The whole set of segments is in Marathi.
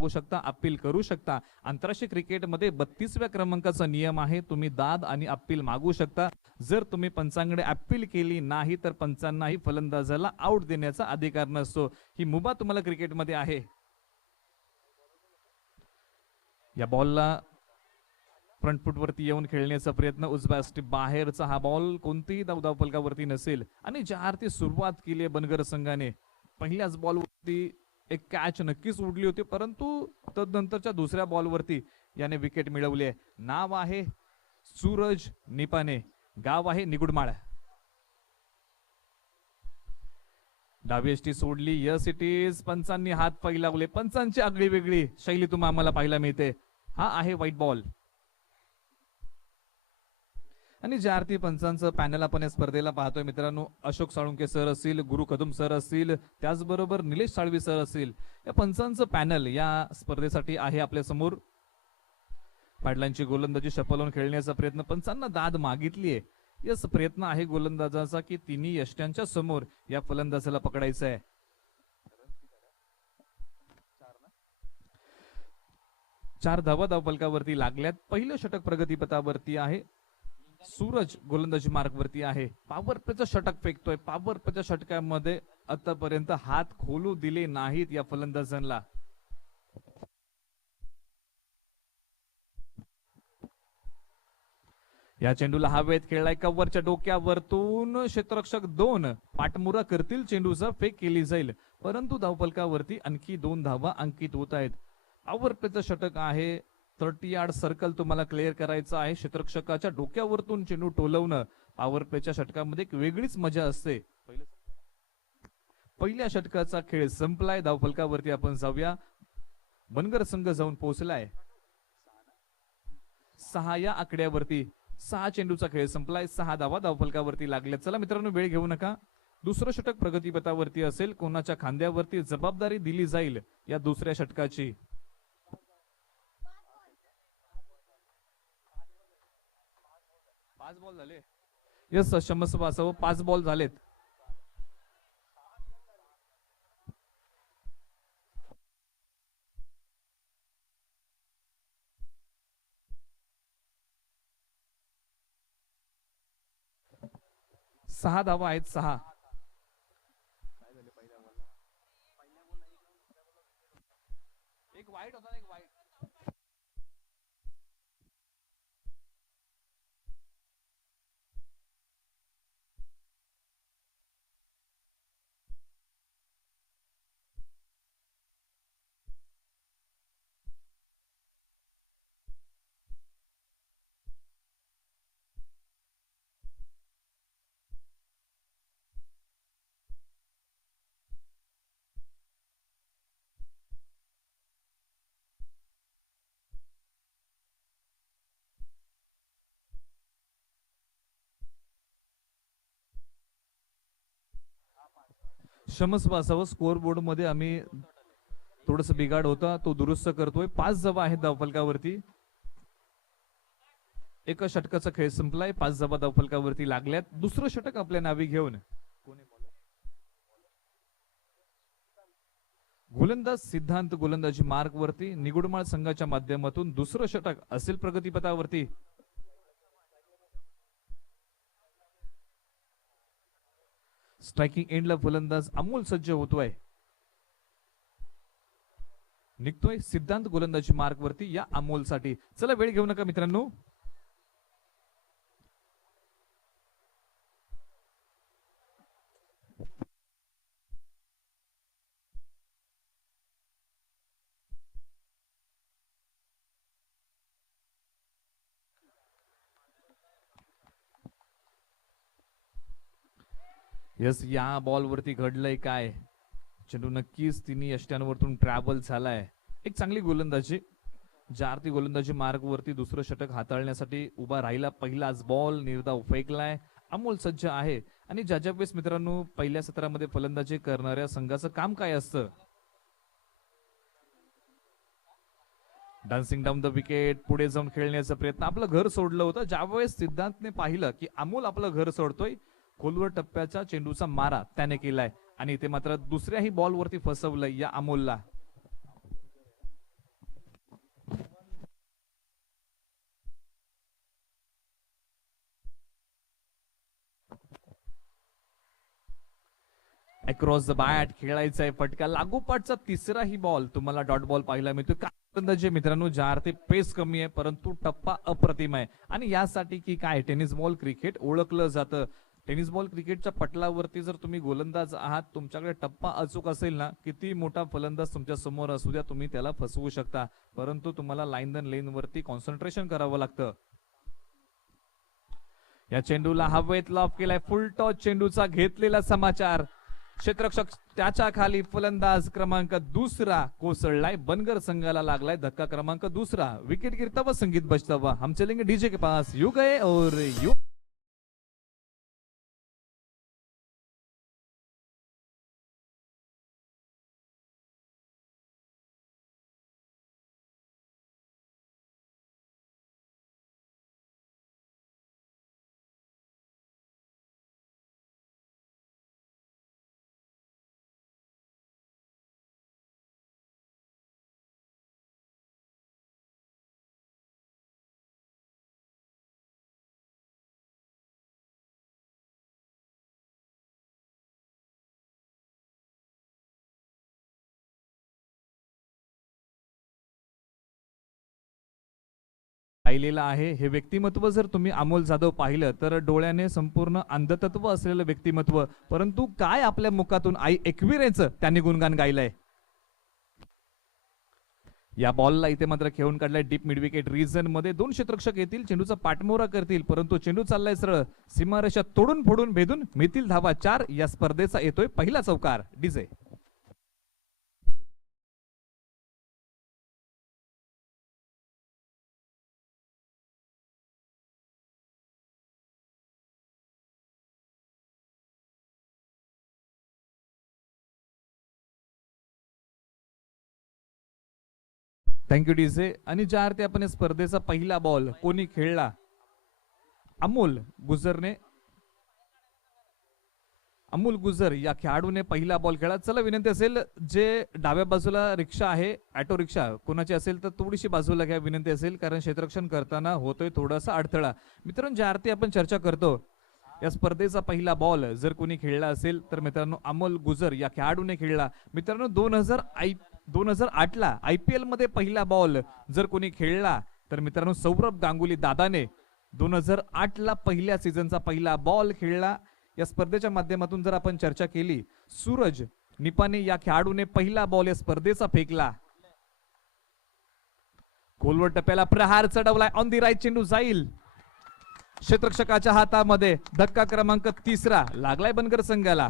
मागू शकता, अपील करू शकता. आंतरराष्ट्रीय क्रिकेटमध्ये 32व्या क्रमांकाचा नियम आहे, तुम्ही दाद आणि अपील मागू शकता. जर तुम्ही पंचांकडे अपील केली नाही तर पंचांनाही फलंदाजाला आउट देण्याचा अधिकार नसतो. ही मुभा तुम्हाला क्रिकेटमध्ये आहे. या बॉलला फ्रंट फुट वरती येऊन खेळण्याचा प्रयत्न, उजव्या स्टिप बाहेरचा हा बॉल, कोणतीही धावफलकावरती नसेल. आणि ज्या अर्थी सुरुवात केली आहे बनगर संघाने, पहिल्याच बॉलवरती एक कॅच नक्कीच उडली होती, परंतु तदनंतरच्या दुसऱ्या बॉलवरती याने विकेट मिळवली आहे. नाव आहे सूरज निपाने, गाव आहे निगुडमाळ. डावी एसटी सोडली, यस इट इज. पंचांनी हात पाय लावले. पंचांची आगळी वेगळी शैली तुम्हाला आम्हाला पाहायला मिळते. हा आहे व्हाईट बॉल. आणि ज्या अर्थी पंचांचं पॅनल आपण या स्पर्धेला पाहतोय मित्रांनो, अशोक साळुंके सर असतील, गुरु कदम सर असतील, त्याचबरोबर निलेश साळवी सर असतील, या पंचांचं पॅनल या स्पर्धेसाठी आहे आपल्या समोर. पॅडलांची गोलंदाजी शपलवून खेळण्याचा प्रयत्न, पंचांना दाद मागितलीये. यस, प्रयत्न आहे गोलंदाजाचा की तिन्ही यष्ट्यांच्या समोर या फलंदाजाला पकडायचं आहे. 4 धावा धावफलकावरती लागल्यात. पहिलं षटक प्रगतीपथावरती आहे. सूरज गोलंदाजी मार्ग वरती आहे. पॉवर प्लेचं षटक फेकतोय. पॉवर प्लेच्या षटकामध्ये आतापर्यंत हात खोलू दिले नाहीत या फलंदाजांना. या चेंडूला हवेत खेळलाय, कव्हरच्या डोक्यावरतून क्षेत्ररक्षक 2 पाठमुरा करतील. चेंडूचा फेक केली जाईल, परंतु धावफलकावरती आणखी 2 धावा अंकित होत आहेत. पॉवर प्लेचं षटक आहे. 30 यार्ड सर्कल तुम्हाला क्लिअर करायचं आहे. क्षेत्ररक्षकाच्या डोक्यावरतून चेंडू टोलवणं पॉवर प्लेच्या षटकामध्ये एक वेगळीच मजा असते. पहिल्या षटकाचा खेळ संपलाय. धावफलकावरती आपण जाऊया. बनगर संघ जाऊन पोहोचलाय 6 या आकड्यावरती. 6 चेंडूचा खेळ संपलाय. 6 धावा धावफलकावरती लागल्या. चला मित्रांनो, वेळ घेऊ नका. दुसरं षटक प्रगतीपथावरती असेल. कोणाच्या खांद्यावरती जबाबदारी दिली जाईल या दुसऱ्या षटकाची? 5 बॉल झाले. यस, क्षमस्व असावं. 5 बॉल झालेत. सहा धावा आहेत. 6. एक वाईट होता, एक वाईट. क्षमस्व असावं. स्कोअर बोर्ड मध्ये आम्ही थोडस बिघाड होता, तो दुरुस्त करतोय. 5 धावा आहेत धावफलकावरती. एका षटकाचा खेळ संपलाय. 5 धावा धावफलकावरती लागल्यात. दुसरं षटक आपल्या नावी घेऊन गोलंदाज सिद्धांत गोलंदाजी मार्ग वरती. निगुडमाळ संघाच्या माध्यमातून दुसरं षटक असेल प्रगतीपथावरती. स्ट्रायकिंग एंडला फलंदाज अमोल सज्ज होतोय. निघतोय सिद्धांत गोलंदाजी मार्ग वरती या अमोल साठी. चला, वेळ घेऊ नका मित्रांनो. यस, या बॉल वरती घडलंय काय? चेंडू नक्कीच तिन्ही यष्ट्यांवरतून ट्रॅव्हल झालाय. एक चांगली गोलंदाजी. ज्या अर्थी गोलंदाजी मार्ग वरती दुसरं षटक हाताळण्यासाठी उभा राहिला. पहिलाच बॉल निर्धाव फेकलाय. अमोल सज्ज आहे. आणि ज्या वेळेस मित्रांनो पहिल्या सत्रामध्ये फलंदाजी करणाऱ्या संघाचं काम काय असतं? डान्सिंग डाऊन द विकेट, पुढे जाऊन खेळण्याचा प्रयत्न. आपलं घर सोडलं होतं. ज्यावेळेस सिद्धांतने पाहिलं की अमोल आपलं घर सोडतोय, खोलवर टप्प्याच्या चेंडूचा मारा त्याने केलाय आणि ते मात्र दुसऱ्याही बॉल वरती फसवलंय या अमोलला. अक्रॉस द बॅट खेळायचा आहे फटका लागोपाठचा तिसराही बॉल तुम्हाला डॉट बॉल पाहायला मिळतो. काय मित्रांनो ज्या अर्थी पेस कमी आहे परंतु टप्पा अप्रतिम आहे आणि यासाठी की काय टेनिस बॉल क्रिकेट ओळखलं जातं. टेनिस बॉल क्रिकेटच्या पटलावरती जर तुम्ही गोलंदाज आहात तुमच्याकडे टप्पा अचूक असेल ना किती मोठा फलंदाज तुमच्या समोर असू द्या तुम्ही त्याला फसवू शकता परंतु तुम्हाला लाईन द लेन वरती कॉन्सन्ट्रेशन करावं लागतं. या चेंडूला हवेत लॉफ केलाय फुल टॉस चेंडूचा घेतलेला समाचार क्षेत्ररक्षक त्याच्या खाली फलंदाज क्रमांक दुसरा कोसळलाय बनगर संघाला लागलाय धक्का क्रमांक दुसरा. विकेट गिरता हुआ संगीत बजता हुआ हम चलेंगे डीजे के पास यू गए और यू पाहिलेलं आहे. हे व्यक्तिमत्व जर तुम्ही अमोल जाधव पाहिलं तर डोळ्याने संपूर्ण अंधतत्व असलेलं व्यक्तिमत्व परंतु काय आपल्या मुखातून आई एकविरेचं त्यांनी गुणगान गायलंय. या बॉलला इथे मात्र खेळून काढलाय डीप मिड विकेट रिजन मध्ये दोन क्षेत्ररक्षक येतील चेंडूचा पाठमोरा करतील परंतु चेंडू चाललाय सरळ सीमारेषा तोडून फोडून भेदून मिळतील धावा 4. या स्पर्धेचा येतोय पहिला चौकार डीजे. Thank you DJ. आणि ज्या अर्थी आपण स्पर्धेचा पहिला बॉल कोणी खेळला अमोल गुजरने अमोल गुजर या खेळाडूने पहिला बॉल खेळला. चला विनंती असेल जे डाव्या बाजूला रिक्षा आहे ऑटो रिक्षा कोणाची असेल तर थोडीशी बाजूला घ्या विनंती असेल कारण क्षेत्ररक्षण करताना होतोय थोडासा अडथळा. मित्रांनो ज्या अर्थी आपण चर्चा करतो या स्पर्धेचा पहिला बॉल जर कोणी खेळला असेल तर मित्रांनो अमोल गुजर या खेळाडूने खेळला. मित्रांनो 2008 ला IPL मध्ये पहिला बॉल जर कोणी खेळला तर मित्रांनो सौरभ गांगुली दादाने 2008 ला पहिल्या सीझनचा पहिला बॉल खेळला. या स्पर्धेच्या माध्यमातून जर आपण चर्चा केली सूरज निपाने या खेळाडूने पहिला बॉल या स्पर्धेचा फेकला. खोलवर टप्प्याला प्रहार चढवलाय ऑन दी राईट चेंडू जाईल क्षेत्ररक्षकाच्या हातामध्ये धक्का क्रमांक 3 लागलाय बनगर संघाला.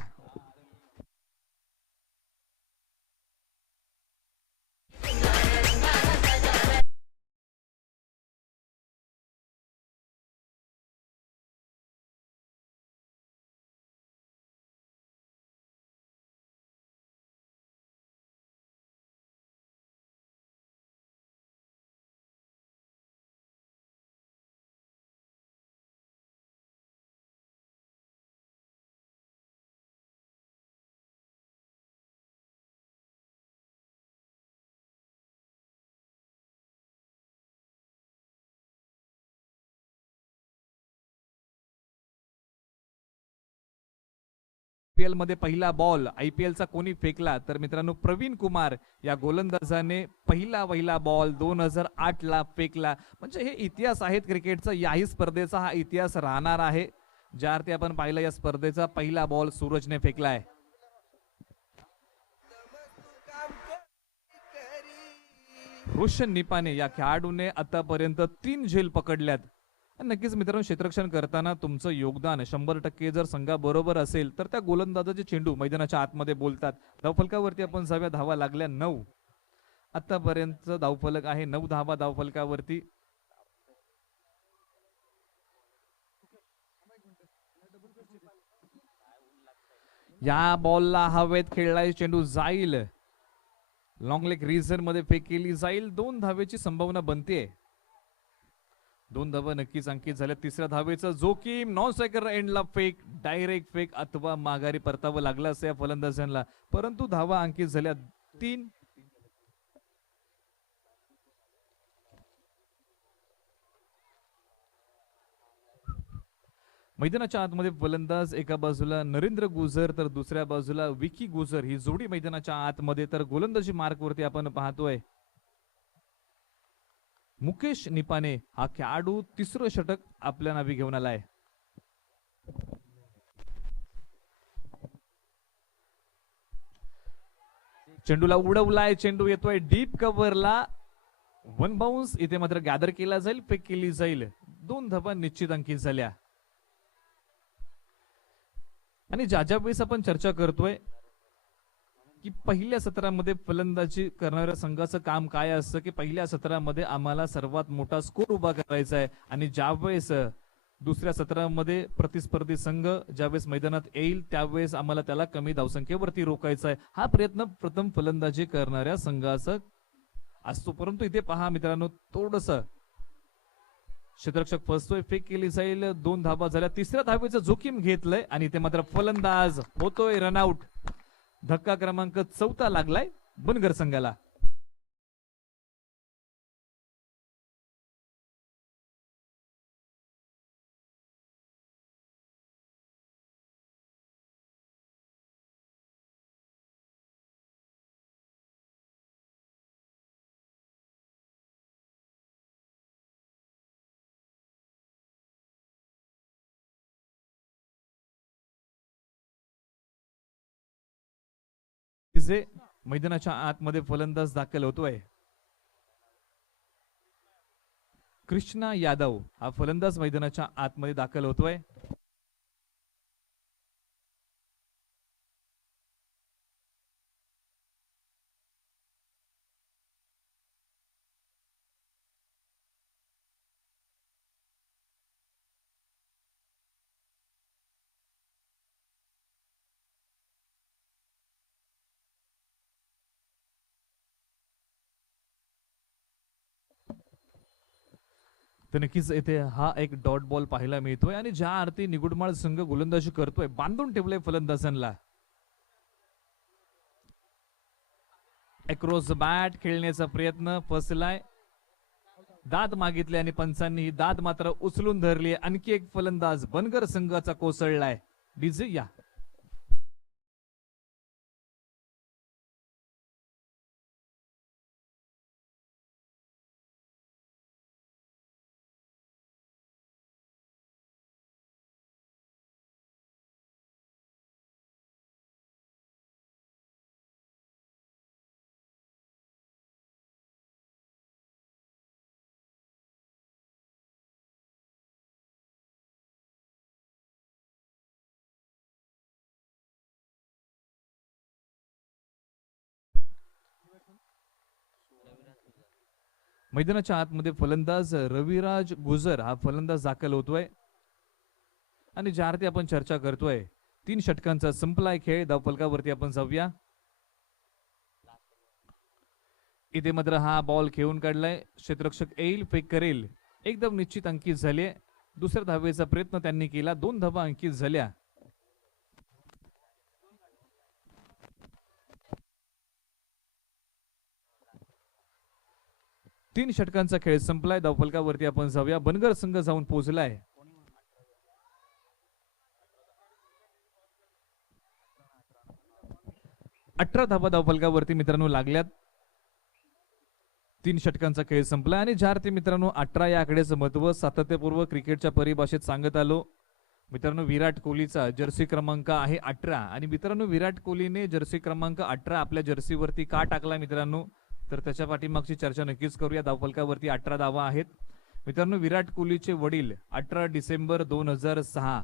IPL मध्ये पहिला बॉल IPL चा कोणी फेकला तर मित्रांनो प्रवीण कुमार या गोलंदाजाने पहिला बॉल 2008 ला फेकला. म्हणजे हे इतिहास आहेत क्रिकेटचा याही स्पर्धेचा हा इतिहास राहणार आहे. ज्या अर्थी आपण पाहिलं या स्पर्धेचा पहिला बॉल सूरजने फेकलाय. रोशन निपाने या खेळाडूने आतापर्यंत 3 झेल पकडल्यात. नक्कीच मित्रांनो क्षेत्ररक्षण करताना तुमचं योगदान 100% जर संघाबरोबर असेल तर त्या गोलंदाजाचे चेंडू मैदानाच्या आतमध्ये बोलतात. धावफलकावरती आपण जाऊया धावा लागल्या 9. आतापर्यंत धावफलक आहे 9 धावा धावफलकावरती. या बॉलला हवेत खेळलाय चेंडू जाईल लॉंग लेग रिजन मध्ये फेक केली जाईल. 2 धावेची संभावना बनते. 2 धावा नक्कीच अंकित झाल्या. तिसऱ्या धावेचं जोखीम नॉन स्ट्रायकर एंडला फेक डायरेक्ट फेक अथवा माघारी परतावं लागलं असं या फलंदाजांना परंतु धावा अंकित झाल्या 3. मैदानाच्या आतमध्ये फलंदाज एका बाजूला नरेंद्र गुजर तर दुसऱ्या बाजूला विकी गुजर ही जोडी मैदानाच्या आतमध्ये, तर गोलंदाजी मार्क वरती आपण पाहतोय मुकेश निपाने हा खेळाडू तिसरं षटक आपल्या नावी घेऊन आलाय. चेंडूला उडवलाय, चेंडू येतोय डीप कव्हरला, वन बाउन्स. इथे मात्र गॅदर केला जाईल, फेक केली जाईल. 2 धावा निश्चित अंकित झाल्या. आणि ज्या वेळेस आपण चर्चा करतोय की पहिल्या सत्रामध्ये फलंदाजी करणाऱ्या संघाचं काम काय असतं, की पहिल्या सत्रामध्ये आम्हाला सर्वात मोठा स्कोर उभा करायचा आहे, आणि ज्यावेळेस दुसऱ्या सत्रामध्ये प्रतिस्पर्धी संघ ज्यावेळेस मैदानात येईल त्यावेळेस आम्हाला त्याला कमी धावसंख्येवरती रोखायचा आहे. हा प्रयत्न प्रथम फलंदाजी करणाऱ्या संघाचा असतो. परंतु इथे पहा मित्रांनो, थोडस क्षेत्ररक्षक फसतोय, फेक केली जाईल. 2 धावा झाल्या. तिसऱ्या धावेचं जोखीम घेतलंय आणि इथे मात्र फलंदाज होतोय रनआउट. धक्का क्रमांक 4 लागलाय बनगर संघाला. मैदानाच्या आतमध्ये फलंदाज दाखल होतोय. कृष्णा यादव हा फलंदाज मैदानाच्या आतमध्ये दाखल होतोय. तर नक्कीच येथे हा एक डॉट बॉल पाहायला मिळतोय, आणि ज्या अर्थी निगुडमाळ संघ गोलंदाजी करतोय, बांधून ठेवलंय फलंदाजांना. अक्रॉस बॅट खेळण्याचा प्रयत्न फसलाय. दाद मागितले आणि पंचांनी ही दाद मात्र उचलून धरली. आणखी एक फलंदाज बनगर संघाचा कोसळलाय. डीजे या. मैदानाच्या आतमध्ये फलंदाज रविराज गुजर हा फलंदाज दाखल होतोय. आणि ज्या अर्थी आपण चर्चा करतोय 3 षटकांचा संपलाय खेळ. धावफलकावरती आपण जाऊया. इथे मात्र हा बॉल खेळून काढलाय. क्षेत्ररक्षक येईल, फेक करेल. एकदम निश्चित अंकित झाले. दुसऱ्या धावेचा प्रयत्न त्यांनी केला. 2 धावा अंकित झाल्या. तीन षटकांचा खेळ संपलाय. धावफलकावरती आपण जाऊया. बनगर संघ जाऊन पोहोचलाय. अठरा धावा धावफलकावरती मित्रांनो लागल्यात. 3 षटकांचा खेळ संपला. आणि ज्या अर्थी मित्रांनो 18 या आकड्याचं महत्व सातत्यपूर्व क्रिकेटच्या परिभाषेत सांगत आलो. मित्रांनो विराट कोहलीचा जर्सी क्रमांक आहे 18. आणि मित्रांनो विराट कोहलीने जर्सी क्रमांक 18 आपल्या जर्सीवरती का टाकला मित्रांनो, तर त्याच्या पाठीमागची चर्चा नक्कीच करूया. धावफलकावरती 18 धावा आहेत. मित्रांनो विराट कोहलीचे वडील 18 डिसेंबर 2006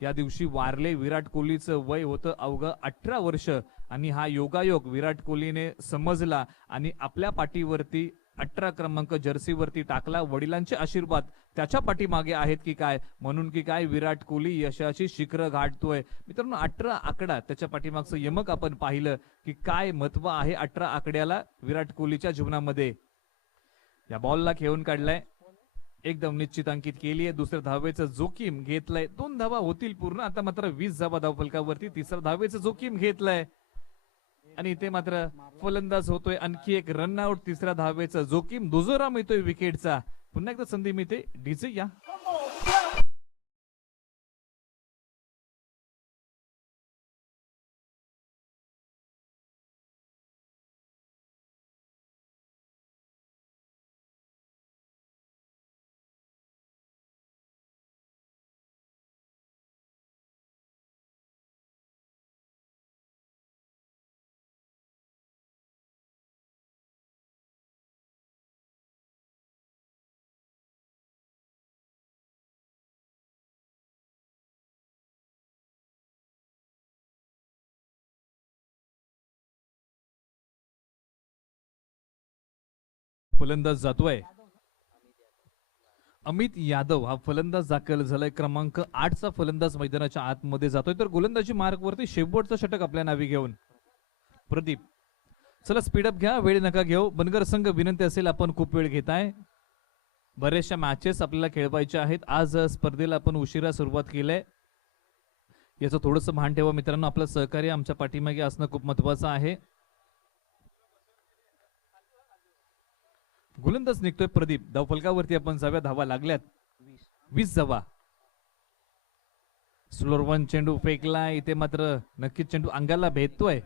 या दिवशी वारले. विराट कोहलीचं वय होतं अवघं 18 वर्ष. आणि हा योगायोग विराट कोहलीने समजला आणि आपल्या पाठीवरती 18 क्रमांक जर्सीवरती टाकला. वडिलांचे आशीर्वाद त्याच्या पाठीमागे आहेत की काय, म्हणून की काय विराट कोहली यशाची शिखर गाठतोय. मित्रांनो 18 आकडा त्याच्या पाठीमागचं यमक आपण पाहिलं की काय महत्व आहे 18 आकड्याला विराट कोहलीच्या जीवनामध्ये. या बॉलला खेळून काढलाय. एकदम निश्चित अंकित केली आहे. दुसऱ्या धावेचं जोखीम घेतलंय. 2 धावा होतील पूर्ण. आता मात्र 20 धावा धावफलकावरती. तिसऱ्या धावेचं जोखीम घेतलंय आणि इथे मात्र फलंदाज होतोय. आणखी एक रनआउट. तिसऱ्या धावेचं जोखीम. दुजोरा मिळतोय विकेटचा. पुन्हा एकदा संधी मिळते. डीजे या. फलंदाज जातोय अमित यादव हा फलंदाज दाखल झालाय. क्रमांक 8 चा फलंदाज मैदानाच्या आतमध्ये जातोय. तर गोलंदाजी मार्क वरती शेवटचं षटक आपल्या नावी घेऊन प्रदीप. चला स्पीडअप घ्या, वेळ नका घेऊ. बनगर संघ विनंती असेल, आपण खूप वेळ घेताय. बरेचशा मॅचेस आपल्याला खेळवायच्या आहेत. आज स्पर्धेला आपण उशिरा सुरुवात केलंय, याचं थोडंसं भान ठेवा मित्रांनो. आपलं सहकार्य आमच्या पाठीमागे असणं खूप महत्वाचं आहे. गोलंदाज निघतोय प्रदीप. धावफलकावरती आपण जाऊया. धावा लागल्यात 20 धावा. स्लोअर वन चेंडू फेकलाय. इथे मात्र नक्कीच चेंडू अंगाला भेटतोय.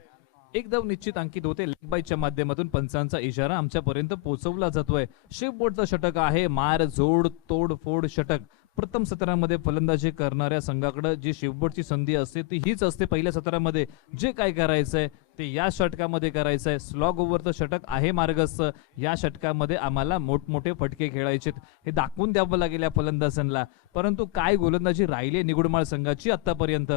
एक धाव निश्चित अंकित होते. लेग बायच्या माध्यमातून पंचांचा इशारा आमच्यापर्यंत पोहोचवला जातोय. शेवटचं षटक आहे. मार जोड तोडफोड षटक. प्रथम सत्रामध्ये फलंदाजी करणाऱ्या संघाकडे जी शेवटची संधी असते ती हीच असते. पहिल्या सत्रामध्ये जे काय करायचंय ते या षटकामध्ये करायचंय. स्लॉग ओव्हरचं षटक आहे मार्गस्थ. या षटकामध्ये आम्हाला मोठमोठे फटके खेळायचे हे दाखवून द्यावं लागेल या फलंदाजांना. परंतु काय गोलंदाजी राहिली निगुडमाळ संघाची आतापर्यंत.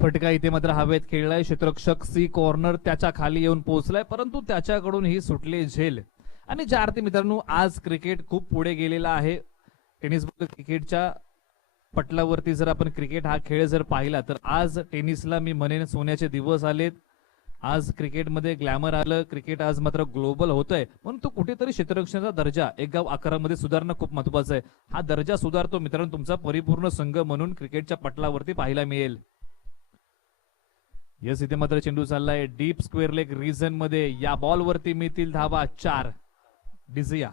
फटका इथे मात्र हवेत खेळलाय. क्षेत्ररक्षक सी कॉर्नर त्याच्या खाली येऊन पोहोचलाय, परंतु त्याच्याकडून ही सुटले झेल. आणि ज्या अर्थी मित्रांनो आज क्रिकेट खूप पुढे गेलेला आहे. टेनिस क्रिकेटच्या पटलावरती जर आपण क्रिकेट हा खेळ जर पाहिला तर आज टेनिसला मी म्हणेन सोन्याचे दिवस आलेत. आज क्रिकेटमध्ये ग्लॅमर आलं. क्रिकेट आज मात्र ग्लोबल होतंय. म्हणून तो कुठेतरी क्षेत्ररक्षणाचा दर्जा 1 गाव 11 मध्ये सुधारणं खूप महत्वाचं आहे. हा दर्जा सुधारतो मित्रांनो तुमचा परिपूर्ण संघ म्हणून क्रिकेटच्या पटलावरती पाहायला मिळेल. यस, इथे मात्र चेंडू चाललाय डीप स्क्वेअर लेग रिजन मध्ये. या बॉल वरती मिळतील धावा 4. डिझिया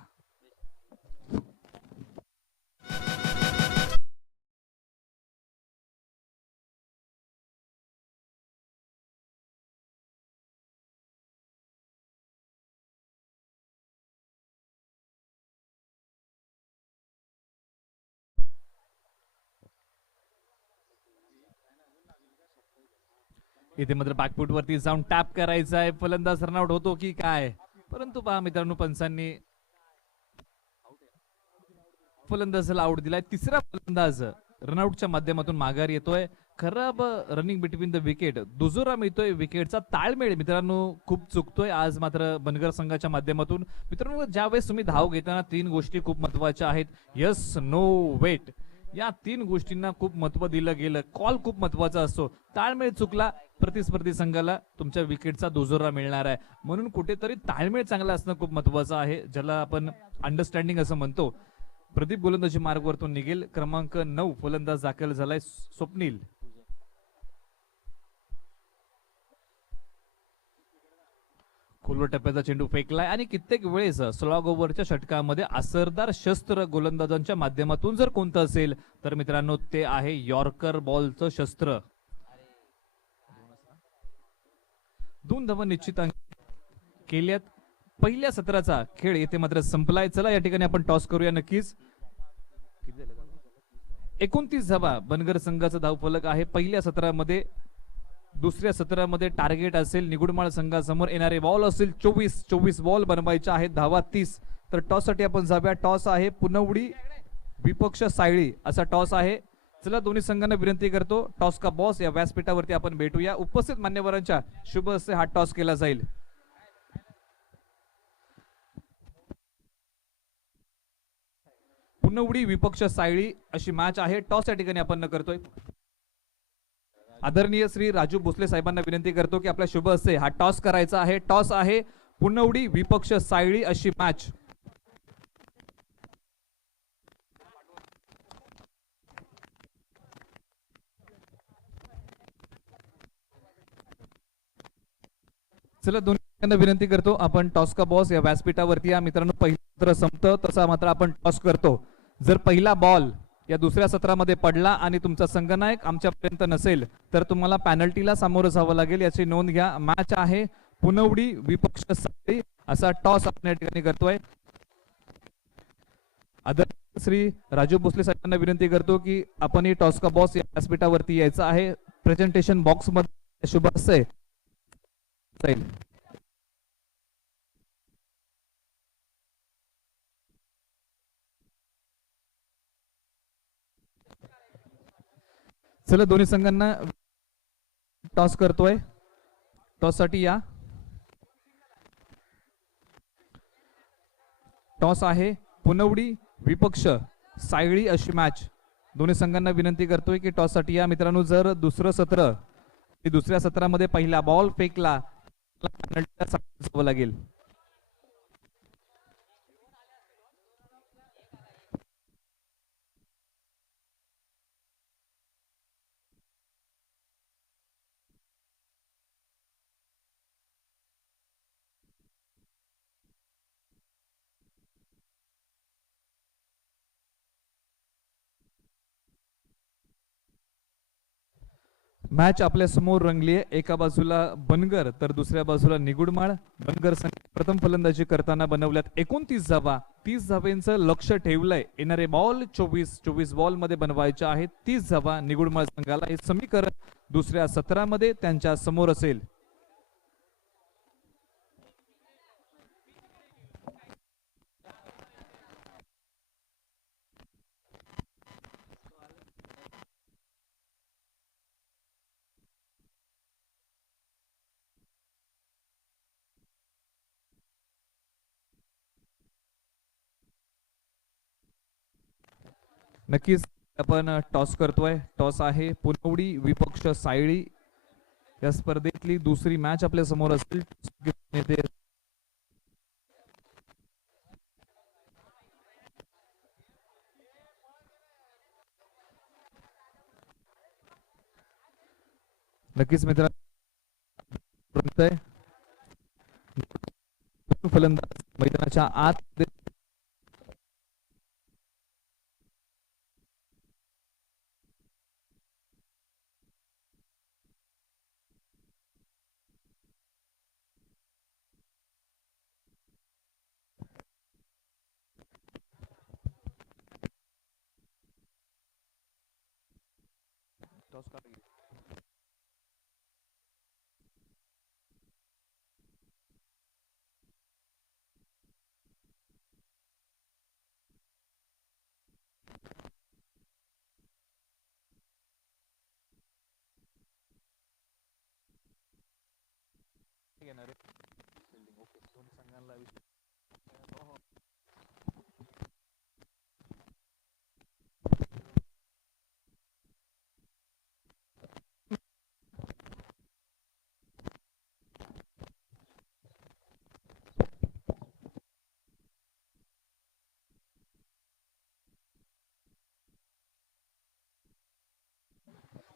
इथे मात्र बॅकफूट वरती जाऊन टॅप करायचा आहे. फलंदाज रनआउट होतो की काय, परंतु पहा मित्रांनो पंचांनी फलंदाजाला आउट दिलाय. तिसरा फलंदाज रनआउटच्या माध्यमातून माघार येतोय. खराब रनिंग बिटवीन द विकेट. दुजोरा मिळतोय. विकेटचा ताळमेळ मित्रांनो खूप चुकतोय आज मात्र बनगर संघाच्या माध्यमातून. मित्रांनो ज्यावेळेस तुम्ही धाव घेताना 3 गोष्टी खूप महत्वाच्या आहेत. Yes, no, wait. या 3 गोष्टींना खूप महत्व दिलं गेलं. कॉल खूप महत्वाचा असतो. ताळमेळ चुकला, प्रतिस्पर्धी संघाला तुमच्या विकेटचा दुजोरा मिळणार आहे. म्हणून कुठेतरी ताळमेळ चांगला असणं खूप महत्वाचं आहे, ज्याला आपण अंडरस्टँडिंग असं म्हणतो. प्रदीप गोलंदाजी मार्गवरतून निघेल. क्रमांक 9 फलंदाज दाखल झालाय स्वप्नील. खोलवर टप्प्याचा चेंडू फेकलाय आणि कित्येक वेळेस स्लॉग ओव्हरच्या षटकामध्ये असरदार शस्त्र गोलंदाजांच्या माध्यमातून जर कोणतं असेल तर मित्रांनो ते आहे यॉर्कर बॉलचं शस्त्र. 2 धावा निश्चित केल्यात. पहिल्या सत्राचा खेळ येथे मात्र संपलाय. चला या ठिकाणी आपण टॉस करूया. नक्कीच 29 धावा बनगर संघाचा धावफलक आहे पहिल्या सत्रामध्ये. दुसऱ्या सत्रामध्ये टार्गेट असेल निगुडमाळ संघासमोर येणारे बॉल असेल 24 बॉल बनवायचे आहेत. धावा 30. तर टॉस साठी आपण जाऊया. टॉस आहे पुनवडी विपक्ष सायळी असा टॉस आहे. चला दोन्ही संघांना विनंती करतो, टॉस का बॉस या व्यासपीठावरती आपण भेटूया. उपस्थित मान्यवरांच्या शुभ हस्ते हा टॉस केला जाईल. पुनवडी विपक्ष सायळी अशी मॅच आहे. टॉस या ठिकाणी आपण करतोय. आदरणीय श्री राजू भोसले साहेबांना विनंती करतो की आपल्या शुभ हस्ते हा टॉस करायचा आहे. टॉस आहे पुनवडी विपक्ष सायळी अशी मॅच. चला दोन्ही विनंती करतो आपण टॉस का बॉस या व्यासपीठावरती या. मित्रांनो पहिलं सत्र संपतं तसा मात्र आपण टॉस करतो. जर पहिला बॉल या दुसऱ्या सत्रामध्ये पडला आणि तुमचा संघनायक आमच्यापर्यंत नसेल तर तुम्हाला पॅनल्टीला सामोरं जावं लागेल, याची नोंद घ्या. मॅच आहे पुनवडी विपक्ष सायळी असा टॉस आपण या ठिकाणी करतोय. आदरणीय श्री राजू भोसले साहेबांना विनंती करतो की आपण ही टॉस का बॉस या व्यासपीठावरती यायचं आहे. प्रेझेंटेशन बॉक्स मध्ये शुभ हस्ते चला दोन्ही संघांना टॉस करतोय. टॉस साठी या. टॉस आहे पुनवडी विपक्ष सायळी अशी मॅच. दोन्ही संघांना विनंती करतोय की टॉस साठी या मित्रांनो. जर दुसरं सत्र दुसऱ्या सत्रामध्ये पहिला बॉल फेकला लागेल. मॅच आपल्या समोर रंगली आहे. एका बाजूला बनगर तर दुसऱ्या बाजूला निगुडमाळ. बनगर संघ प्रथम फलंदाजी करताना बनवल्यात 29 धावा. 30 धावेंचं लक्ष ठेवलंय. येणारे बॉल 24 बॉल मध्ये बनवायचे आहेत 30 धावा निगुडमाळ संघाला. हे समीकरण दुसऱ्या सत्रामध्ये त्यांच्या समोर असेल. नक्कीच आपण टॉस करतोय. टॉस आहे पुनवडी विपक्ष सायळी. या स्पर्धेतली दुसरी मॅच आपल्या समोर असेल. नक्कीच मित्रांनो फलंदाज मैदानाच्या आत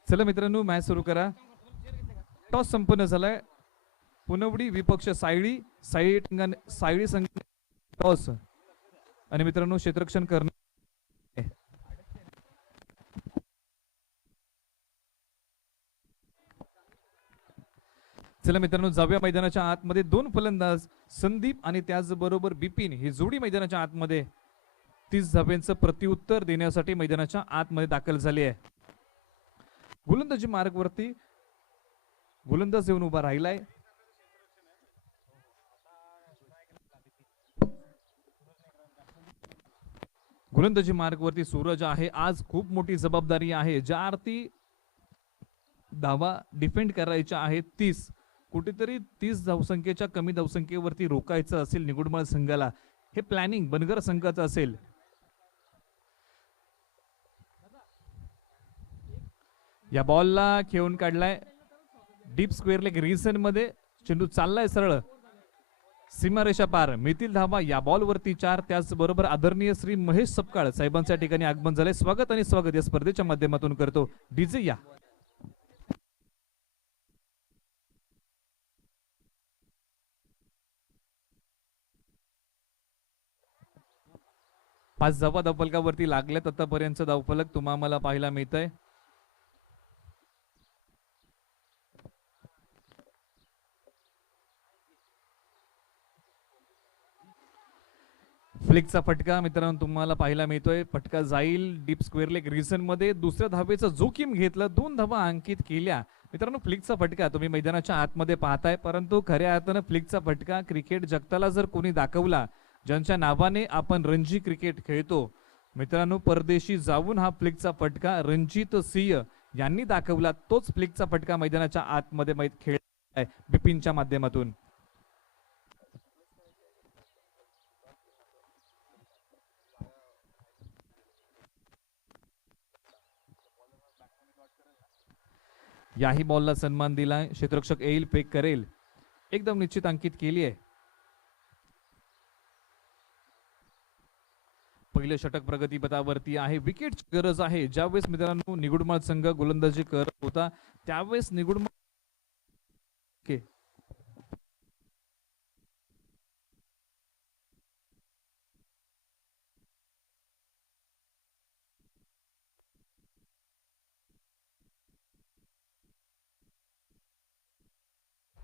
चला मित्रांनो मॅच सुरू करा. टॉस संपन्न झालाय. पुनवडी विपक्ष सायळी. सायळी संघ टॉस आणि मित्रांनो क्षेत्ररक्षण करणे. चला मित्रांनो जाऊया मैदानाच्या आतमध्ये. दोन फलंदाज संदीप आणि त्याचबरोबर बिपिन ही जोडी मैदानाच्या आतमध्ये 30 धावेंचं प्रत्युत्तर देण्यासाठी मैदानाच्या आतमध्ये दाखल झाली आहे. गोलंदाजी मार्गवरती गोलंदाज येऊन उभा राहिलाय. गोलंदाजी मार्गवरती सूरज आहे. आज खूप मोठी जबाबदारी आहे. ज्या अर्थी धावा डिफेंड करायच्या आहेत 30. कुठेतरी 30 धावसंख्येच्या कमी धावसंख्येवरती रोखायचं असेल निगुडमाळ संघाला. हे प्लॅनिंग बनगर संघाचं असेल. या बॉलला खेळून काढलाय डीप स्क्वेअर लेग रिजन मध्ये. चेंडू चाललाय सरळ सीमारेषा पार. मिळतील धावा. या बॉल वरती 4. त्याचबरोबर आदरणीय श्री महेश सपकाळ साहेबांच्या ठिकाणी आगमन झाले. स्वागत आणि स्वागत या स्पर्धेच्या माध्यमातून करतो. डीजे या. 5 धावा धावफलकावरती लागल्यात आतापर्यंत. धावफलक तुम्हाला पाहायला मिळत आहे. फ्लिकचा फटका मित्रांनो तुम्हाला पाहायला मिळतोय. फटका जाईल डीप स्क्वेअर लेग रिजन मध्ये. दुसऱ्या धावेचा जोखीम घेतला. 2 धावा अंकित केल्या. मित्रांनो फ्लिकचा फटका तुम्ही मैदानाच्या आतमध्ये पाहताय. परंतु खऱ्या अर्थानं फ्लिकचा फटका क्रिकेट जगताला जर कोणी दाखवला, ज्यांच्या नावाने आपण रणजी क्रिकेट खेळतो मित्रांनो, परदेशी जाऊन हा फ्लिकचा फटका रणजित सिंह यांनी दाखवला. तोच फ्लिकचा फटका मैदानाच्या आतमध्ये खेळ आहे बिपिनच्या माध्यमातून. याही बॉलला सन्मान दिलाय. क्षेत्ररक्षक येईल, फेक करेल, एकदम निश्चित अंकित केली आहे. पहिलं षटक प्रगतीपथावरती आहे. विकेटची गरज आहे. ज्यावेळेस मित्रांनो निगुडमाळ संघ गोलंदाजी करत होता त्यावेळेस Nigudmal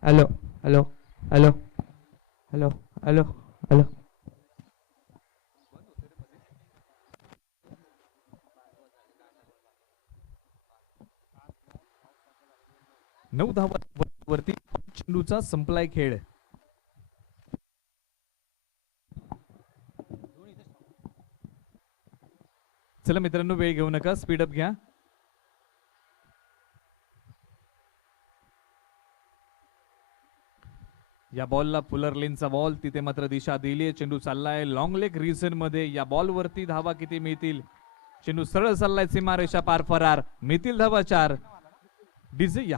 hello hello hello hello hello hello 9 धावांवरती चेंडूचा संपलाय खेळ. चला मित्रांनो वेळ घेऊ नका, स्पीडअप घ्या. या बॉलला फुलर लेनचा बॉल, तिथे मात्र दिशा दिली. चेंडू चाललाय लॉंग लेग रिजन मध्ये. या बॉल वरती धावा किती मिळतील? चेंडू सरळ चाललाय सीमारेषा पार फरार. मिळतील धावा 4. डीजे या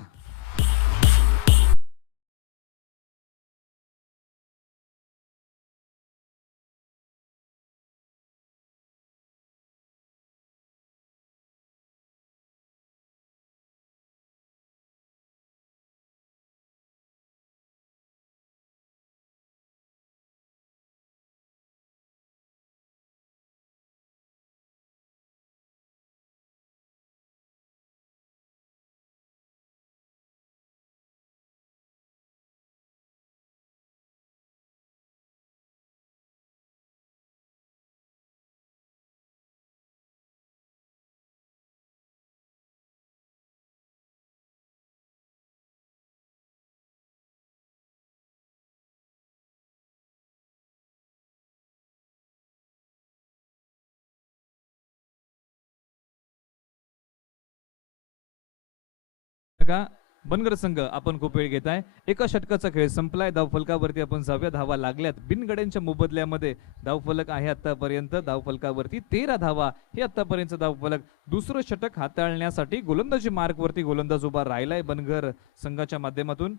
बनगर संघ आपण खूप वेळ घेताय. एका षटकाचा खेळ संपलाय. धावफलकावरती आपण जाऊया. धावा लागल्यात बिनगड्यांच्या मोबदल्यामध्ये. धावफलक आहे आतापर्यंत धावफलकावरती 13 धावा. हे आतापर्यंत धावफलक. दुसरं षटक हाताळण्यासाठी गोलंदाजी मार्क वरती गोलंदाज उभा राहिलाय बनगर संघाच्या माध्यमातून.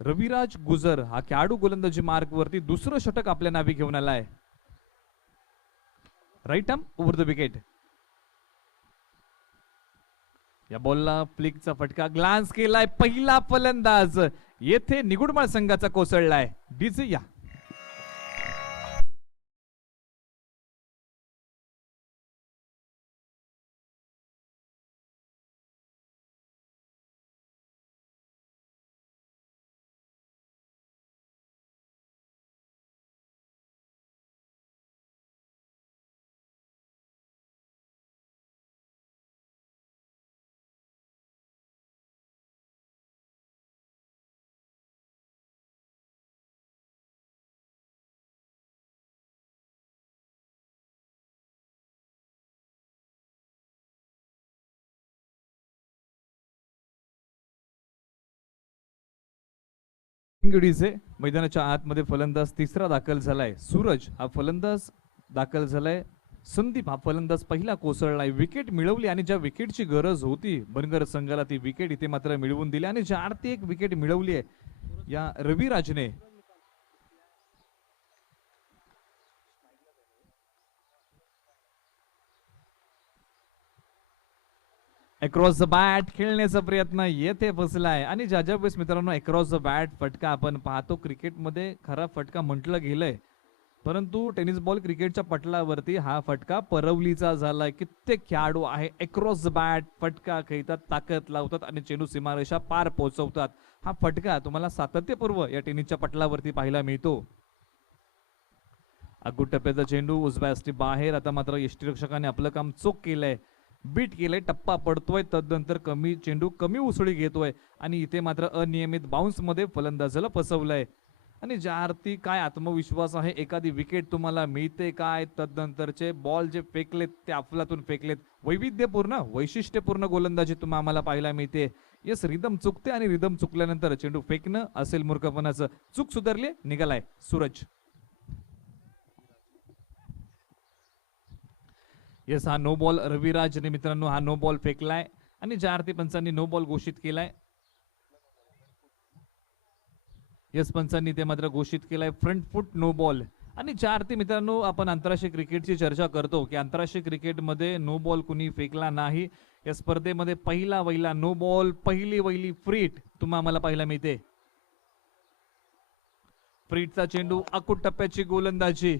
रविराज गुजर हा खेळाडू गोलंदाजी मार्क वरती दुसरं षटक आपल्या नावी घेऊन आलाय. Right arm over the wicket. या बॉलला फ्लिकचा फटका. ग्लान्स केलाय पहिला फलंदाज. येथे निगुडमाळ संघाचा कोसळलाय. डीजे या मैदानाच्या आतमध्ये फलंदाज तिसरा दाखल झालाय. सूरज हा फलंदाज दाखल झालाय. संदीप हा फलंदाज पहिला कोसळलाय. विकेट मिळवली आणि ज्या विकेटची गरज होती बनगर संघाला ती विकेट इथे मात्र मिळवून दिली आणि 4 ते 1 विकेट मिळवली आहे या रविराजने. अक्रॉस द बॅट खेळण्याचा प्रयत्न येथे फसलाय आणि ज्या वेळेस मित्रांनो अक्रॉस द बॅट फटका आपण पाहतो क्रिकेटमध्ये खरा फटका म्हटलं गेलंय, परंतु टेनिस बॉल क्रिकेटच्या पटलावरती हा फटका परवलीचा झालाय. कित्येक खेळाडू आहे अक्रॉस द बॅट फटका खेळतात, ताकद लावतात आणि चेंडू सीमारेषा पार पोहोचवतात. हा फटका तुम्हाला सातत्यपूर्व या टेनिसच्या पटलावरती पाहायला मिळतो. अगुट टप्प्याचा चेंडू उजव्या स्टिप बाहेर. आता मात्र यष्टीरक्षकाने आपलं काम चोख केलंय, बीट केलंय, टप्पा पडतोय, तदनंतर कमी चेंडू कमी उसळी घेतोय आणि इथे मात्र अनियमित बाउन्स मध्ये फलंदाजाला फसवलंय. आणि ज्या अर्थी काय आत्मविश्वास आहे, एखादी विकेट तुम्हाला मिळते काय, तदनंतरचे बॉल जे फेकलेत ते अफलातून फेकलेत. वैविध्यपूर्ण वैशिष्ट्यपूर्ण गोलंदाजी तुम्हाला आम्हाला पाहायला मिळते. यस, रिदम चुकते आणि रिदम चुकल्यानंतर चेंडू फेकणं असेल मूर्खपणाचं. चूक सुधारली, निघालाय सूरज. येस, हा नो बॉल रविराजने मित्रांनो हा नो बॉल फेकलाय. आणि ज्या अर्थी पंचांनी नो बॉल घोषित केलाय. यस पंचांनी ते मात्र घोषित केलाय फ्रंट फुट नो बॉल. आणि ज्या अर्थी मित्रांनो आपण आंतरराष्ट्रीय क्रिकेटची चर्चा करतो की आंतरराष्ट्रीय क्रिकेटमध्ये नो बॉल कुणी फेकला नाही. या स्पर्धेमध्ये पहिला वहिला नो बॉल, पहिली वहिली फ्रीट तुम्हाला आम्हाला पाहायला मिळते. फ्रीटचा चेंडू, अकूट टप्प्याची गोलंदाजी.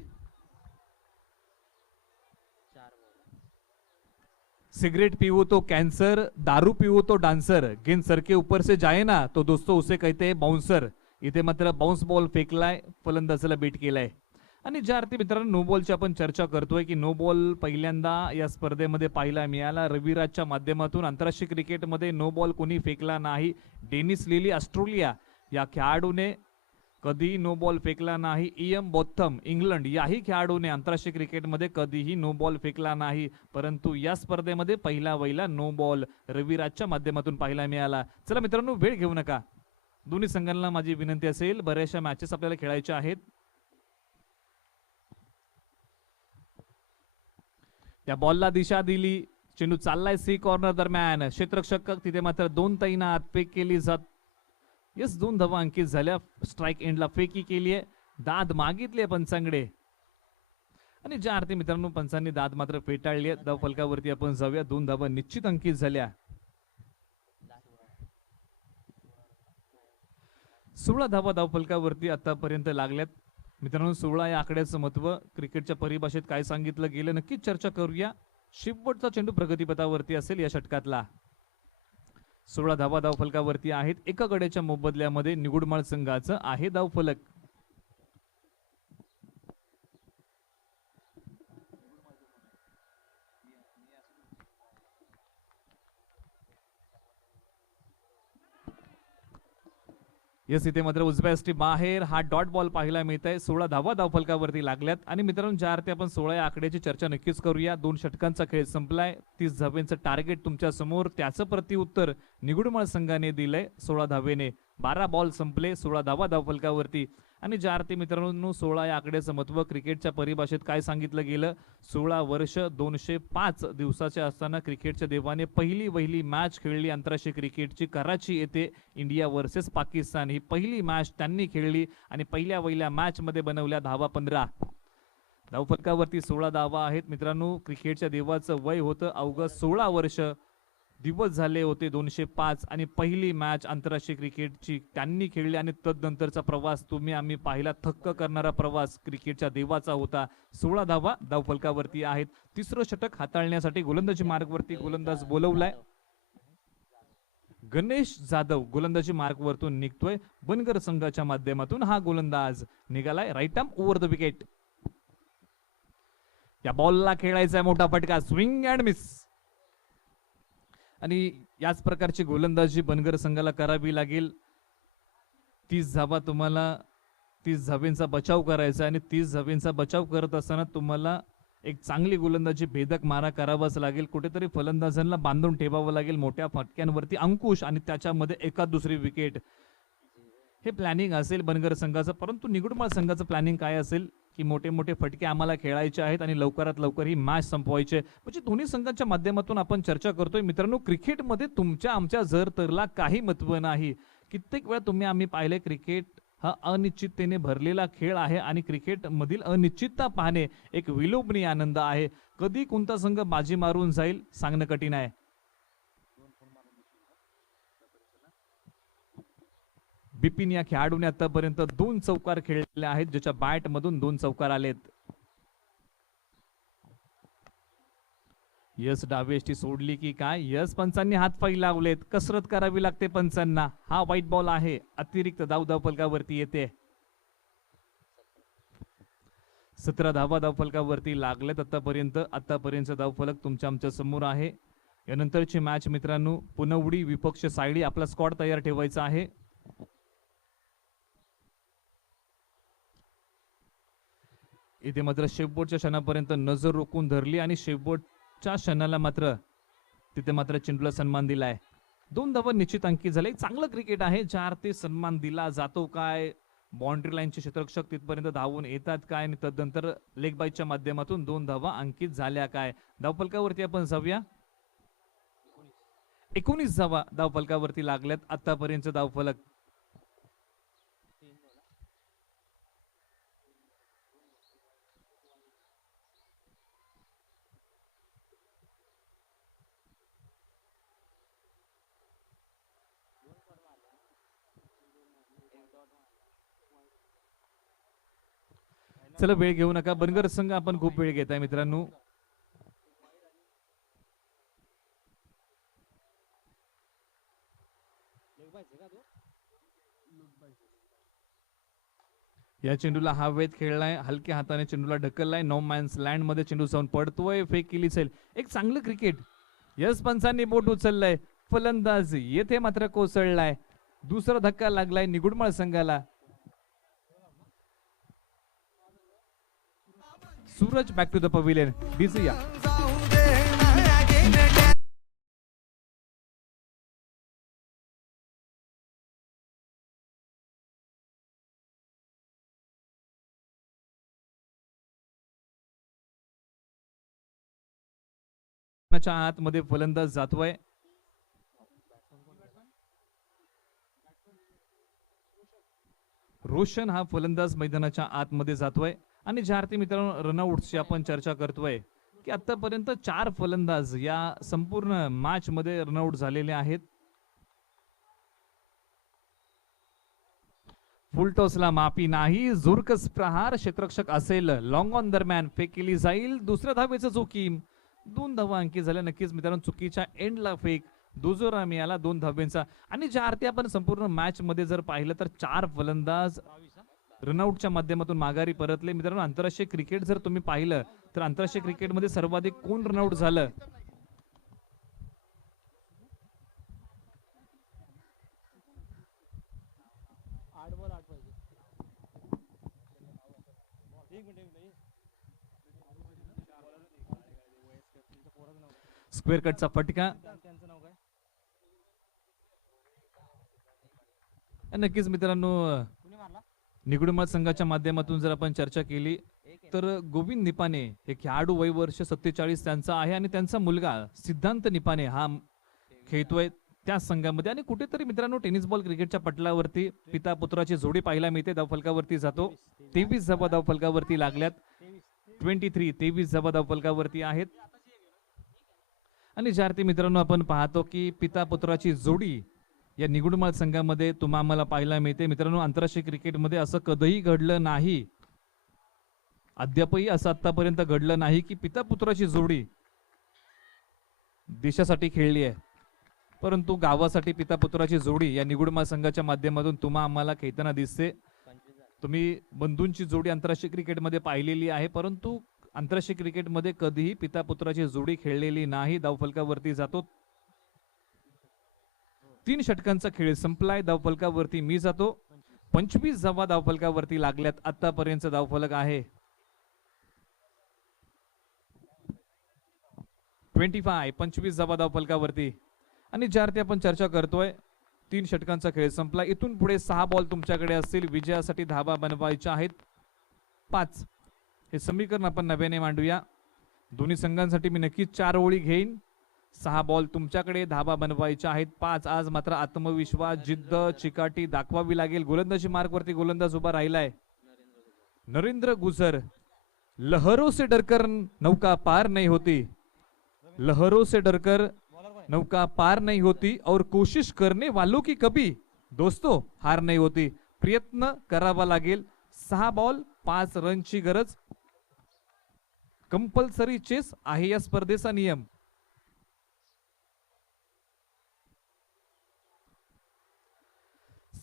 सिगरेट पीवो तो कैंसर, दारू पीवो तो डांसर, गेंद सर के ऊपर से जाए ना तो दोस्तों उसे कहते हैं बाउन्सर. इथे मात्र बाउन्स बॉल फेकलाय, फलंदाजाला बीट केलाय. आणि ज्या अर्थी मित्रांनो नो बॉलची आपण चर्चा करतोय की नो बॉल पहिल्यांदा या स्पर्धेमध्ये पाहायला मिळाला. रविराजच्या माध्यमातून आंतरराष्ट्रीय क्रिकेटमध्ये नो बॉल कोणी फेकला नाही. डेनिस लिली ऑस्ट्रेलिया या खेळाडूने कधीही नो बॉल फेकला नाही. इयम बोथम इंग्लंड याही खेळाडूने आंतरराष्ट्रीय क्रिकेटमध्ये कधीही नो बॉल फेकला नाही. परंतु या स्पर्धेमध्ये पहिला वहिला नो बॉल रविराजच्या माध्यमातून पाहायला मिळाला. चला मित्रांनो वेळ घेऊ नका. दोन्ही संघांना माझी विनंती असेल, बऱ्याचशा मॅचेस आपल्याला खेळायच्या आहेत. त्या बॉलला दिशा दिली, चेंडू चाललाय सी कॉर्नर दरम्यान. क्षेत्ररक्षक तिथे मात्र दोन तैनात, फेक केली जात. यस 2 धावा अंकित झाल्या. स्ट्राइक एंडला फेकी केली आहे, दाद मागितली पंचांकडे. आणि ज्या अर्थी मित्रांनो पंचांनी दाद मात्र फेटाळली आहे. धाव फलकावरती आपण जाऊया. 2 धावा निश्चित अंकित झाल्या. 16 धावा धाव फलकावरती आतापर्यंत लागल्यात. मित्रांनो 16 या आकड्याचं महत्व क्रिकेटच्या परिभाषेत काय सांगितलं गेलं नक्कीच चर्चा करूया. शेवटचा चेंडू प्रगतीपथावरती असेल या षटकातला. 16 धावा धाव फलकावरती आहेत. एका गड्याच्या मोबदल्यामध्ये निगुडमाळ संघाचं आहे धाव फलक. यस इथे मात्र उजव्या स्टी बाहेर हा डॉट बॉल पाहायला मिळत आहे. 16 धावा धाव फलकावरती लागल्यात. आणि मित्रांनो ज्या अर्थी आपण 16 या आकड्याची चर्चा नक्कीच करूया. 2 षटकांचा खेळ संपलाय. 30 धावेंचं टार्गेट तुमच्या समोर, त्याचं प्रत्युत्तर निगुडमाळ संघाने दिलंय 16 धावेने. 12 बॉल संपले, 16 धावा धाव फलकावरती. आणि ज्या अर्थी मित्रांनो 16 या आकड्याचं महत्व क्रिकेटच्या परिभाषेत काय सांगितलं गेलं, 16 वर्ष 205 दिवसाचे असताना क्रिकेटच्या देवाने पहिली वहिली मॅच खेळली आंतरराष्ट्रीय क्रिकेटची कराची येथे इंडिया वर्सेस पाकिस्तान. ही पहिली मॅच त्यांनी खेळली आणि पहिल्या वहिल्या मॅच मध्ये बनवल्या धावा 15. धाव फलकावरती 16 धावा आहेत. मित्रांनो क्रिकेटच्या देवाचं वय होतं अवघं 16 वर्ष. दिवस झाले होते 205 आणि पहिली मॅच आंतरराष्ट्रीय क्रिकेटची त्यांनी खेळली. आणि तदनंतरचा प्रवास तुम्ही आम्ही पाहिला, थक्क करणारा प्रवास क्रिकेटच्या देवाचा होता. 16 धावा धाव फलकावरती आहेत. तिसरं षटक हाताळण्यासाठी गोलंदाजी मार्गवरती गोलंदाज बोलवलाय. गणेश जाधव गोलंदाजी मार्गवरतून निघतोय. बनगर संघाच्या माध्यमातून हा गोलंदाज निघालाय. Right arm over the wicket. या बॉलला खेळायचा मोठा फटका, स्विंग अँड मिस. आणि याच प्रकारची गोलंदाजी बनगर संघाला करावी लागेल. 30 धावा तुम्हाला 30 धावेंचा बचाव करायचा. आणि 30 धावेंचा बचाव करत असताना तुम्हाला एक चांगली गोलंदाजी भेदक मारा करावाच लागेल. कुठेतरी फलंदाजांना बांधून ठेवावं लागेल. मोठ्या फटक्यांवरती अंकुश आणि त्याच्यामध्ये एका दुसरी विकेट, हे प्लॅनिंग असेल बनगर संघाचं. परंतु निगुडमाळ संघाचं प्लॅनिंग काय असेल की मोठे मोठे फटके आम्हाला खेळायचे आहेत आणि लवकरात लवकर ही मॅच संपवायचे. म्हणजे दोन्ही संघांच्या माध्यमातून आपण चर्चा करतोय. मित्रांनो क्रिकेटमध्ये तुमच्या आमच्या जर तरला काही महत्व नाही. कित्येक वेळा तुम्ही आम्ही पाहिले क्रिकेट हा अनिश्चिततेने भरलेला खेळ आहे आणि क्रिकेट मधील अनिश्चितता पाहणे एक विलोभनीय आनंद आहे. कधी कोणता संघ बाजी मारून जाईल सांगणं कठीण आहे. बिपिन या खेळाडूने आतापर्यंत 2 चौकार खेळले आहेत, ज्याच्या बॅट मधून 2 चौकार आलेत. यस डावेष्टी सोडली की काय, यस पंचांनी हात पाय लावलेत. कसरत करावी लागते पंचांना. हा व्हाईट बॉल आहे, अतिरिक्त धाव धाव फलकावरती येते. 17 धावा धाव फलकावरती लागलेत आतापर्यंत धाव फलक तुमच्या आमच्या समोर आहे. यानंतरची मॅच मित्रांनो पुनवडी विपक्ष सायडी. आपला स्क्वॉड तयार ठेवायचा आहे. इथे मात्र शेवटच्या क्षणापर्यंत नजर रोखून धरली आणि शेवटच्या क्षणाला मात्र तिथे मात्र चेंडूला सन्मान दिलाय. 2 धावा निश्चित अंकित झाले. चांगलं क्रिकेट आहे. 4 ते सन्मान दिला जातो काय, बाउंड्री लाईनचे क्षेत्ररक्षक तिथपर्यंत धावून येतात काय आणि तदनंतर लेग बाईच्या माध्यमातून 2 धावा अंकित झाल्या काय. धावफलकावरती आपण जाऊया. 19 धावा धावफलकावरती लागल्यात आतापर्यंत धावफलक. चला वेळ घेऊ नका, बनगर संघ आपण खूप वेळ घेत आहे मित्रांनो. या चेंडूला हवेत खेळलाय, हलक्या हाताने चेंडूला ढकललाय, नो मॅन्स लँड मध्ये चेंडू जाऊन पडतोय, फेक केली सेल. एक चांगलं क्रिकेट. यस पंचांनी बोट उचललंय, फलंदाज येथे मात्र कोसळलाय. दुसरा धक्का लागलाय निगुडमाळ संघाला. Suraj back to the pavilion. दिसूया आतमध्ये फलंदाज जातोय. रोशन हा फलंदाज मैदानाच्या आतमध्ये जातोय. आणि ज्या अर्थी मित्रांनो रनआउटची आपण चर्चा करतोय की आतापर्यंत 4 फलंदाज या संपूर्ण मॅच मध्ये रनआउट झालेले आहेत. फुलटॉसला माफी नाही, जोरकस प्रहार, क्षेत्ररक्षक असेल, लॉंग ऑन दरम्यान फेक केली जाईल. दुसऱ्या धावेचं जोखीम, 2 धावा अंकित झाल्या. नक्कीच मित्रांनो चुकीच्या एंडला फेक, दुजोरा मिळाला 2 धाब्यांचा. आणि ज्या अर्थी आपण संपूर्ण मॅच मध्ये जर पाहिलं तर 4 फलंदाज रनआउटच्या माध्यमातून माघारी परतले. मित्रांनो आंतरराष्ट्रीय क्रिकेट जर तुम्ही पाहिलं तर आंतरराष्ट्रीय क्रिकेटमध्ये सर्वाधिक कोण रनआउट झालं? स्क्वेअर कटचा फटका. नक्कीच मित्रांनो निगुडमाळ संघाच्या माध्यमातून जर आपण चर्चा केली तर गोविंद निपाने हे खेळाडू, वय वर्ष 47 त्यांचा आहे आणि त्यांचा मुलगा सिद्धांत निपाने हा खेळतोय त्या संघामध्ये. आणि कुठेतरी मित्रांनो टेनिस बॉल क्रिकेटच्या पटलावरती पिता पुत्राची जोडी पाहायला मिळते. धावफलकावरती जातो. 23 धावा धावफलकावरती लागल्यात. 23 धावा धावफलकावरती आहेत. आणि ज्या अर्थी मित्रांनो आपण पाहतो की पिता पुत्राची जोडी या निगुडमाळ संघामध्ये तुम्हाला पाहायला मिळते. मित्रांनो आंतरराष्ट्रीय क्रिकेटमध्ये असं कधीही घडलं नाही, अद्यापही असं आतापर्यंत घडलं नाही की पिता पुत्राची जोडी देशासाठी खेळली आहे, परंतु गावासाठी पिता पुत्राची जोडी या निगुडमाळ संघाच्या माध्यमातून आम्हाला खेळताना दिसते. तुम्ही बंधूंची जोडी आंतरराष्ट्रीय क्रिकेटमध्ये पाहिलेली आहे, परंतु आंतरराष्ट्रीय क्रिकेटमध्ये कधीही पिता पुत्राची जोडी खेळलेली नाही. धावफलकावरती जातो. 3 षटकांचा खेळ संपलाय. धावफलकावरती मी जातो. 25 धावा धावफलकावरती लागल्यात. आतापर्यंत धावफलक आहे 25 धावा धावफलकावरती. आणि ज्या अर्थी आपण चर्चा करतोय 3 षटकांचा खेळ संपला. इथून पुढे 6 बॉल तुमच्याकडे असतील. विजयासाठी धावा बनवायच्या आहेत 5. हे समीकरण आपण नव्याने मांडूया. दोन्ही संघांसाठी मी नक्कीच 4 ओळी घेईन. 6 बॉल तुमच्याकडे, धावा बनवायच्या आहेत 5. आज मात्र आत्मविश्वास, जिद्द, चिकाटी दाखवावी लागेल. गोलंदाजी मार्ग वरती गोलंदाज उभा राहिलाय नरेंद्र गुजर. लहरों से डरकर नौका पार नहीं होती, लहरों से डरकर नौका पार नहीं होती और कोशिश करने वालों की कभी दोस्तों हार नहीं होती. प्रयत्न करावा लागेल. 6 बॉल 5 रनची गरज. कंपल्सरी चेस आहे या स्पर्धेचा नियम.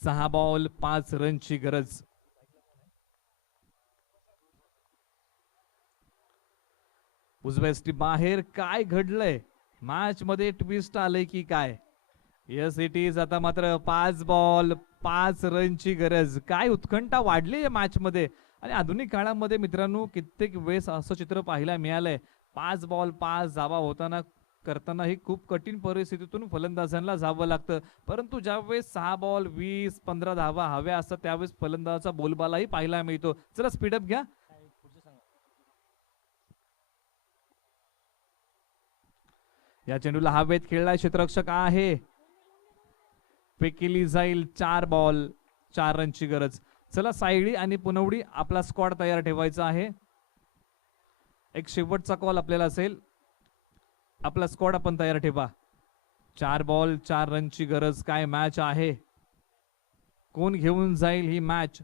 6 बॉल 5 रनची गरज. उजव्या बाहेर काय घडलंय? मॅच मध्ये ट्विस्ट आलंय की काय? Yes it is. आता मात्र 5 बॉल 5 रनची गरज. काय उत्कंठा वाढली या मॅच मध्ये. आणि आधुनिक काळामध्ये मित्रांनो कित्येक वेळेस असं चित्र पाहायला मिळालंय. 5 बॉल 5 धावा करताना ही खूप कठीण परिस्थितीतून फलंदाजांना जावं लागतं, परंतु ज्यावेळेस 6 बॉल 20-15 धावा हव्या असतात त्यावेळेस फलंदाजाचा बोलबालाही पाहायला मिळतो. चला स्पीडअप घ्या. या चेंडूला हवेत खेळलाय क्षेत्ररक्षक आहे, पे केली जाईल. 4 बॉल 4 रनची गरज. चला सायळी आणि पुनवडी आपला स्क्वॉड तयार ठेवायचा आहे. एक शेवटचा कॉल आपल्याला असेल, आपला स्क्वॉड आपण तयार ठेवा. 4 बॉल 4 रनची गरज. काय मॅच आहे, कोण घेऊन जाईल ही मॅच.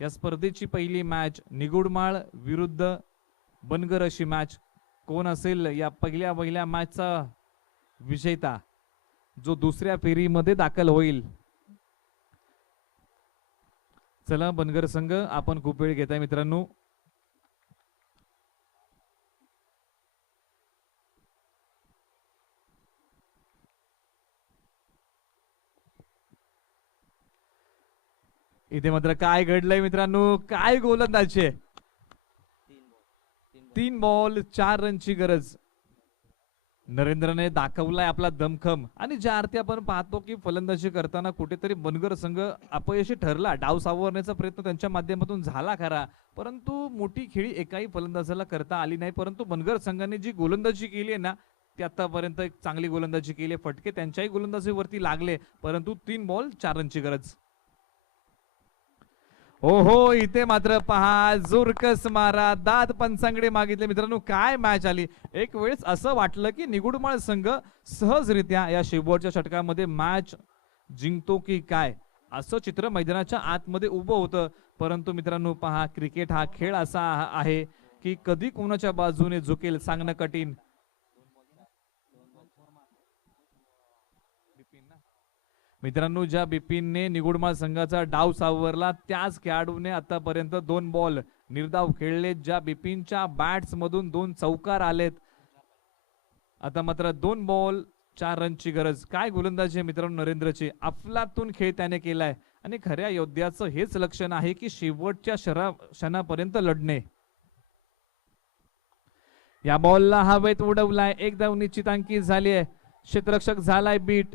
या स्पर्धेची पहिली मॅच निगुडमाळ विरुद्ध बनगर अशी मॅच. कोण असेल या पहिल्या मॅचचा विजेता, जो दुसऱ्या फेरीमध्ये दाखल होईल. चला बनगर संघ, आपण खूप वेळ घेताय मित्रांनो. इथे मात्र काय घडलंय मित्रांनो, काय गोलंदाजी. 3 बॉल 4 रनची गरज. नरेंद्रने दाखवलाय आपला दमखम. आणि ज्या अर्थी आपण पाहतो की फलंदाजी करताना कुठेतरी बनगर संघ अपयशी ठरला. डाव सावरण्याचा प्रयत्न त्यांच्या माध्यमातून झाला खरा, परंतु मोठी खेळी एकाही फलंदाजाला करता आली नाही. परंतु बनगर संघाने जी गोलंदाजी केली आहे ना, ती आतापर्यंत एक चांगली गोलंदाजी केली. फटके त्यांच्याही गोलंदाजीवरती लागले, परंतु 3 बॉल 4 रनची गरज. हो इथे मात्र पहा, जोरकस मारा, दाद पंचांगडे मागितले मित्रांनो. काय मॅच आली. एक वेळेस असं वाटलं की निगुडमाळ संघ सहजरित्या या शेवटच्या षटकामध्ये मॅच जिंकतो की काय, असं चित्र मैदानाच्या आतमध्ये उभं होतं. परंतु मित्रांनो पहा, क्रिकेट हा खेळ असा आहे की कधी कोणाच्या बाजूने झुकेल सांगणं कठीण. मित्रांनो ज्या बिपिनने निगुडमाळ संघाचा डाव सावरला, त्याच खेळाडूने आतापर्यंत 2 बॉल निर्धाव खेळलेत. ज्या बिपिनच्या बॅट्स मधून 2 चौकार आलेत. आता मात्र 2 बॉल 4 रनची गरज. काय गोलंदाजी आहे मित्रांनो नरेंद्रची. अफलातून खेळ त्याने केलाय आणि खऱ्या योद्ध्याचं हेच लक्षण आहे की शेवटच्या क्षणापर्यंत लढणे. या बॉलला हवेत उडवलाय. 1 धाव निश्चितांकित झाली आहे. क्षेत्ररक्षक झालाय बीट.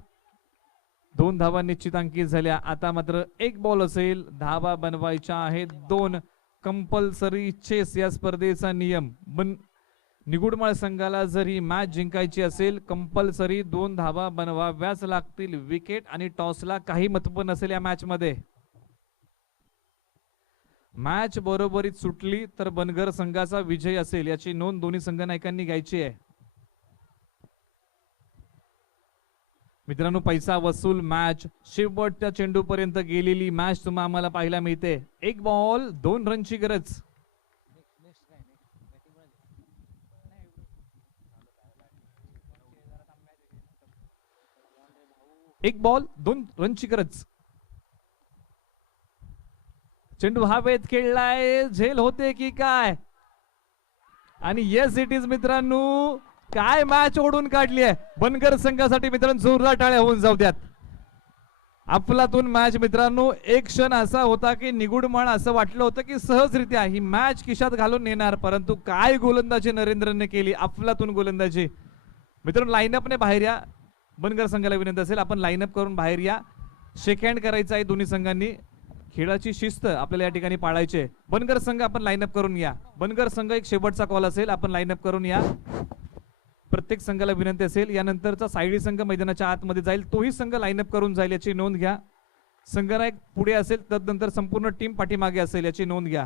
2 धावा निश्चितांकित झाल्या. आता मात्र 1 बॉल असेल, धावा बनवायच्या आहेत 2. कंपल्सरी चेस या स्पर्धेचा नियम. निगुडमाळ संघाला जर ही मॅच जिंकायची असेल, कंपल्सरी 2 धावा बनवाव्याच लागतील. विकेट आणि टॉसला काही महत्त्व नसेल या मॅच मध्ये. मॅच बरोबरीत सुटली तर बनगर संघाचा विजय असेल, याची नोंद दोन्ही संघ नायकांनी घ्यायची आहे. मित्रांनो पैसा वसूल मॅच, शेवटच्या चेंडू पर्यंत गेलेली मॅच तुम्हाला आम्हाला पाहायला मिळते. 1 बॉल 2 रनची गरज. एक बॉल 2 रनची गरज. चेंडू हवेत खेळलाय, झेल होते की काय. आणि येस इट इज मित्रांनो, काय मॅच ओढून काढली आहे बनगर संघासाठी मित्रांनो. जोरदार टाळ्या होऊन जाऊ द्यात. अफलातून मॅच मित्रांनो. एक क्षण असा होता की निगुडमाळ असं वाटलं होतं की सहजरित्या ही मॅच खिशात घालून नेणार, परंतु काय गोलंदाजी नरेंद्रने केली. अफलातून गोलंदाजी. मित्रांनो लाईनअपने बाहेर या. बनगर संघाला विनंती असेल आपण लाईनअप करून बाहेर या. शेक हँड करायचा आहे दोन्ही संघांनी. खेळाची शिस्त आपल्याला या ठिकाणी पाळायची आहे. बनगर संघ आपण लाईनअप करून या. बनगर संघ एक शेवटचा कॉल असेल, आपण लाईनअप करून या. प्रत्येक संघाला विनंती असेल. यानंतरचा सायडी संघ मैदानाच्या आतमध्ये जाईल, तोही संघ लाईनअप करून जाईल, याची नोंद घ्या. संघनायक पुढे असेल, तदनंतर संपूर्ण टीम पाठीमागे असेल, याची नोंद घ्या.